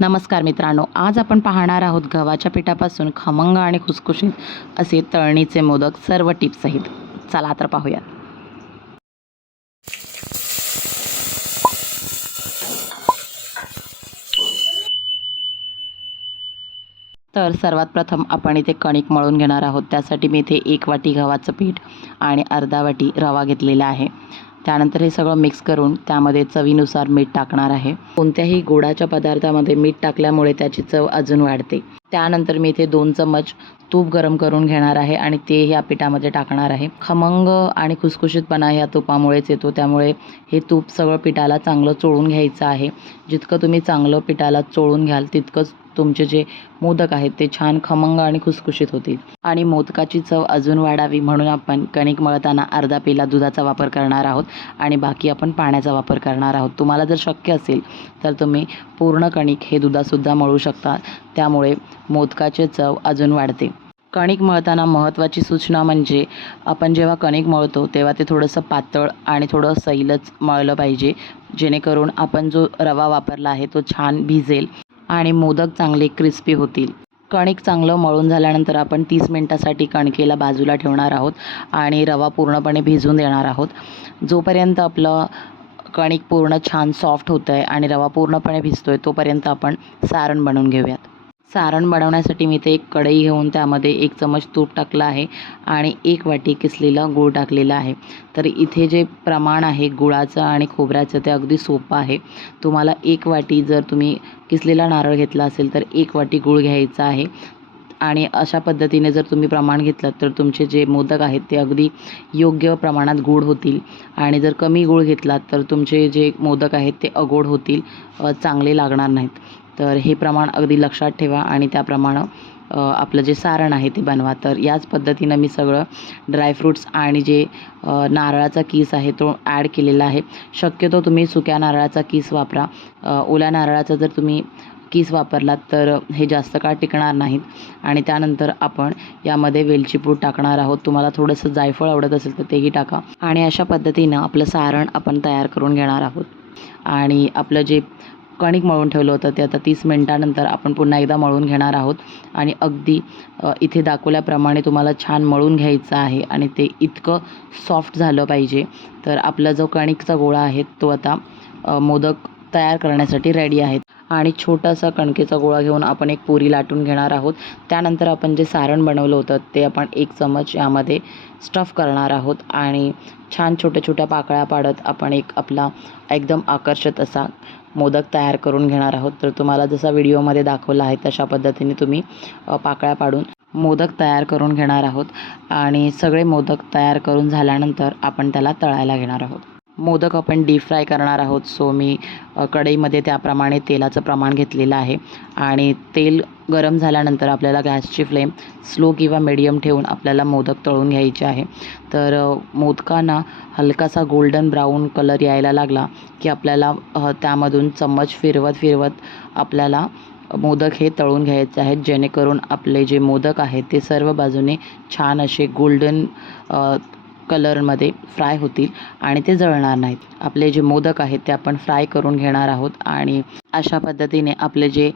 नमस्कार मित्रांनो, आज आपण पाहणार आहोत गव्हाच्या पिठापासून खमंग आणि खुसखुशीत असे तळणीचे मोदक सर्व टिप्स सहित। चला तर पाहूया। तर सर्वात प्रथम आपण इथे कणिक मळून घेणार आहोत। त्यासाठी मी इथे 1 वाटी गव्हाचं पीठ आणि अर्धा वाटी रवा घेतलेला आहे। त्यानंतर हे सगळं मिक्स करून त्यामध्ये चवीनुसार मीठ टाकणार आहे। कोणत्याही गोडाच्या पदार्थामध्ये मीठ टाकल्यामुळे त्याची चव अजून वाढते। त्यानंतर मी इथे 2 चमच तूप गरम करून घेणार आहे आणि ते या पिठामध्ये टाकणार आहे। खमंग आणि खुसखुशीतपणा या तुपामुळेच येतो, त्यामुळे हे तूप सगळं पिठाला चांगलं चोळून घ्यायचं आहे। जितकं तुम्ही चांगलं पिठाला चोळून घ्याल तितकंच तुमचे जे मोदक आहेत ते छान खमंग आणि खुसखुशीत होतील। आणि मोदकाची चव अजून वाढावी म्हणून आपण कणिक मळताना अर्धा पेला दुधाचा वापर करणार आहोत आणि बाकी आपण पाण्याचा वापर करणार आहोत। तुम्हाला जर शक्य असेल तर तुम्ही पूर्ण कणिक हे दुधासुद्धा मळू शकता, त्यामुळे मोदकाची चव अजून वाढते। कणिक मळताना महत्त्वाची सूचना म्हणजे आपण जेव्हा कणिक मळतो तेव्हा ते थोडंसं पातळ आणि थोडं सैलच मळलं पाहिजे, जेणेकरून आपण जो रवा वापरला आहे तो छान भिजेल आणि मोदक चांगले क्रिस्पी होतील। कणिक चांगलं मळून झाल्यानंतर आपण 30 मिनिटासाठी कणकेला बाजूला ठेवणार आहोत आणि रवा पूर्णपणे भिजून देणार आहोत। जोपर्यंत आपलं कणिक पूर्ण छान सॉफ्ट होतं आहे आणि रवा पूर्णपणे भिजतो आहे तोपर्यंत आपण सारण बनवून घेऊयात। सारण बनवण्यासाठी मी इथे एक कढई घेऊन त्यामध्ये 1 चमच तूप टाकलं आहे आणि 1 वाटी किसलेला गूळ टाकलेला आहे। तर इथे जे प्रमाण आहे गुळाचं आणि खोबऱ्याचं ते अगदी सोपं आहे। तुम्हाला 1 वाटी जर तुम्ही किसलेला नारळ घेतला असेल तर 1 वाटी गूळ घ्यायचा आहे आणि अशा पद्धतीने जर तुम्ही प्रमाण घेतलं तर तुमचे जे मोदक आहेत ते अगदी योग्य प्रमाणात गोड होतील आणि जर कमी गूळ घेतलात तर तुमचे जे मोदक आहेत ते अगोड होतील, चांगले लागणार नाहीत। तर हे प्रमाण अगदी लक्षात ठेवा आणि त्याप्रमाणे आपलं जे सारण आहे ते बनवा। तर याच पद्धतीनं मी सगळं ड्रायफ्रूट्स आणि जे नारळाचा कीस आहे तो ॲड केलेला आहे। शक्यतो तुम्ही सुक्या नारळाचा कीस वापरा, ओल्या नारळाचा जर तुम्ही कीस वापरलात तर हे जास्त काळ टिकणार नाहीत। आणि त्यानंतर आपण यामध्ये वेलची पूड टाकणार आहोत। तुम्हाला थोडंसं जायफळ आवडत असेल तर तेही टाका आणि अशा पद्धतीनं आपलं सारण आपण तयार करून घेणार आहोत। आणि आपलं जे कणिक मळून ठेवलं होतं ते आता 30 मिनिटानंतर आपण पुन्हा एकदा मळून घेणार आहोत आणि अगदी इथे दाखवल्याप्रमाणे तुम्हाला छान मळून घ्यायचं आहे आणि ते इतकं सॉफ्ट झालं पाहिजे। तर आपला जो कणिकचा गोळा आहे तो आता मोदक तयार करण्यासाठी रेडी आहे आणि छोटासा कणकेचा गोळा घेऊन आपण एक पुरी लाटून घेणार आहोत। त्यानंतर आपण जे सारण बनवलं होतं ते आपण 1 चमच यामध्ये स्टफ करणार आहोत आणि छान छोट्या छोट्या पाकळ्या पाडत आपण एक आपला एकदम आकर्षक असा मोदक तयार करून घेणार आहोत। तर तुम्हाला जसा व्हिडिओमध्ये दाखवला आहे तशा पद्धतीने तुम्ही पाकळ्या पाडून मोदक तयार करून घेणार आहोत आणि सगळे मोदक तयार करून झाल्यानंतर आपण त्याला तळायला घेणार आहोत। मोदक आपण डीप फ्राय करणार आहोत, सो मी कढईमध्ये त्याप्रमाणे तेलाचं प्रमाण घेतलेलं आहे आणि तेल गरम झाल्यानंतर आपल्याला गॅसची फ्लेम स्लो किंवा मीडियम ठेवून आपल्याला मोदक तळून घ्यायचे आहे। तर मोदकांना हलकासा गोल्डन ब्राऊन कलर यायला लागला की आपल्याला त्यामधून चम्मच फिरवत आपल्याला मोदक हे तळून घ्यायचे आहेत, जेणेकरून आपले जे मोदक आहेत ते सर्व बाजूने छान असे गोल्डन कलरमध्ये फ्राय होतील आणि ते जळणार नाहीत। आपले जे मोदक आहेत ते आपण फ्राय करून घेणार आहोत आणि अशा पद्धतीने आपले जे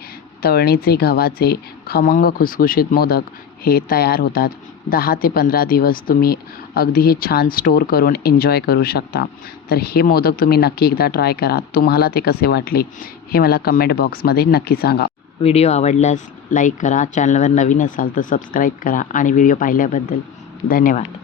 तळणीचे गव्हाचे खमंग खुसखुशीत मोदक हे तयार होतात। 10 ते 15 दिवस तुम्ही अगदी हे छान स्टोअर करून एन्जॉय करू शकता। तर हे मोदक तुम्ही नक्की एकदा ट्राय करा। तुम्हाला ते कसे वाटले हे मला कमेंट बॉक्समध्ये नक्की सांगा। व्हिडिओ आवडल्यास लाईक करा, चॅनलवर नवीन असाल तर सबस्क्राईब करा आणि व्हिडिओ पाहिल्याबद्दल धन्यवाद।